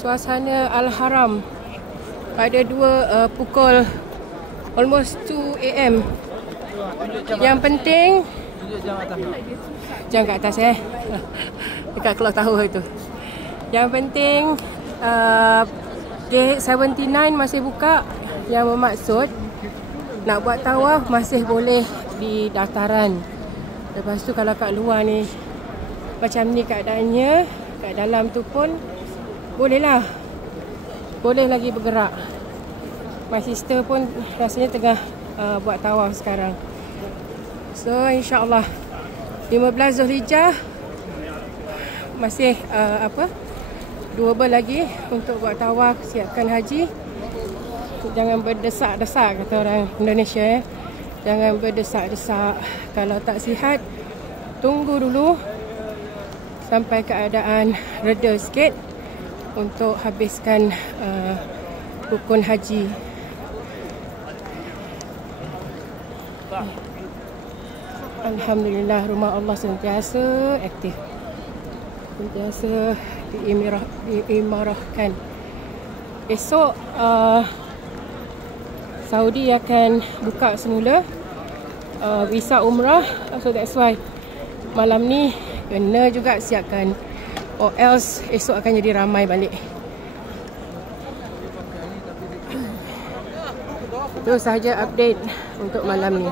suasana Al-Haram pada pukul almost 2 AM. Yang penting jam kat atas dekat clock tower itu. Yang penting J79 masih buka, yang bermaksud nak buat tawaf masih boleh di dataran. Lepas tu kalau kat luar ni macam ni keadaannya, kat dalam tu pun bolehlah, boleh lagi bergerak. My sister pun rasanya tengah buat tawaf sekarang. So insyaAllah 15 Zulhijjah masih doable lagi untuk buat tawaf, siapkan haji. Jangan berdesak-desak, kata orang Indonesia. Jangan berdesak-desak. Kalau tak sihat, tunggu dulu sampai keadaan reda sikit untuk habiskan rukun haji. Alhamdulillah, rumah Allah sentiasa aktif, sentiasa diimarahkan. Esok Saudi akan buka semula visa umrah. So that's why malam ni kena juga siapkan, or else esok akan jadi ramai balik. Itu sahaja update untuk malam ni.